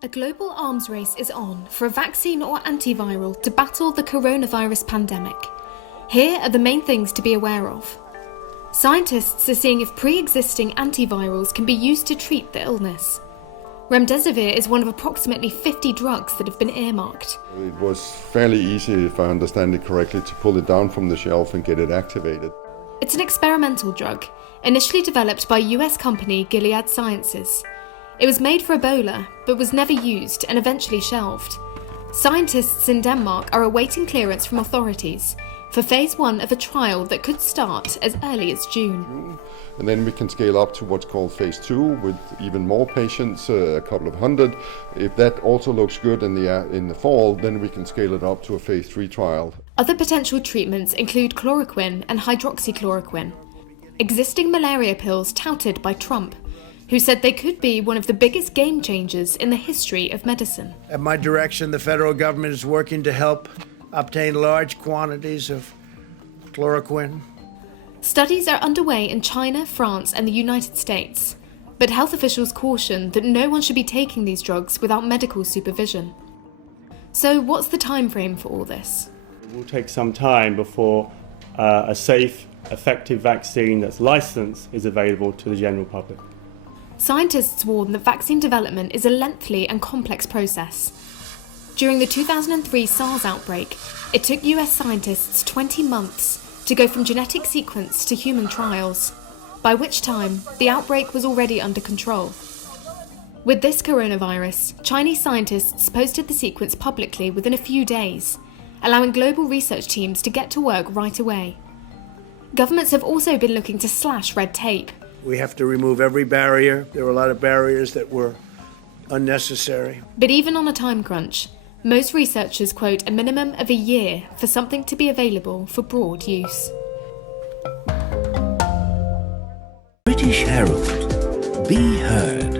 A global arms race is on for a vaccine or antiviral to battle the coronavirus pandemic. Here are the main things to be aware of. Scientists are seeing if pre-existing antivirals can be used to treat the illness. Remdesivir is one of approximately 50 drugs that have been earmarked. It was fairly easy, if I understand it correctly, to pull it down from the shelf and get it activated. It's an experimental drug, initially developed by US company Gilead Sciences. It was made for Ebola, but was never used and eventually shelved. Scientists in Denmark are awaiting clearance from authorities for phase 1 of a trial that could start as early as June. And then we can scale up to what's called phase 2 with even more patients, a couple of hundred. If that also looks good in the fall, then we can scale it up to a phase 3 trial. Other potential treatments include chloroquine and hydroxychloroquine, existing malaria pills touted by Trump, who said they could be one of the biggest game changers in the history of medicine. At my direction, the federal government is working to help obtain large quantities of chloroquine. Studies are underway in China, France, and the United States, but health officials caution that no one should be taking these drugs without medical supervision. So what's the time frame for all this? It will take some time before a safe, effective vaccine that's licensed is available to the general public. Scientists warn that vaccine development is a lengthy and complex process. During the 2003 SARS outbreak, it took US scientists 20 months to go from genetic sequence to human trials, by which time the outbreak was already under control. With this coronavirus, Chinese scientists posted the sequence publicly within a few days, allowing global research teams to get to work right away. Governments have also been looking to slash red tape. We have to remove every barrier. There were a lot of barriers that were unnecessary. But even on a time crunch, most researchers quote a minimum of a year for something to be available for broad use. British Herald. Be heard.